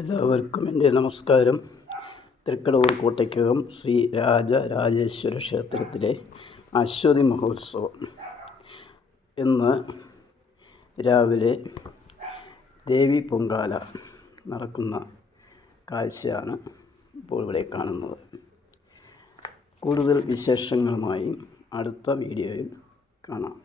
എല്ലാവർക്കും എൻ്റെ നമസ്കാരം. തൃക്കടവൂർ കോട്ടയ്ക്കകം ശ്രീ രാജരാജേശ്വര ക്ഷേത്രത്തിലെ അശ്വതി മഹോത്സവം ഇന്ന് രാവിലെ ദേവി പൊങ്കാല നടക്കുന്ന കാഴ്ചയാണ് ഇപ്പോൾ ഇവിടെ കാണുന്നത്. കൂടുതൽ വിശേഷങ്ങളുമായി അടുത്ത വീഡിയോയിൽ കാണാം.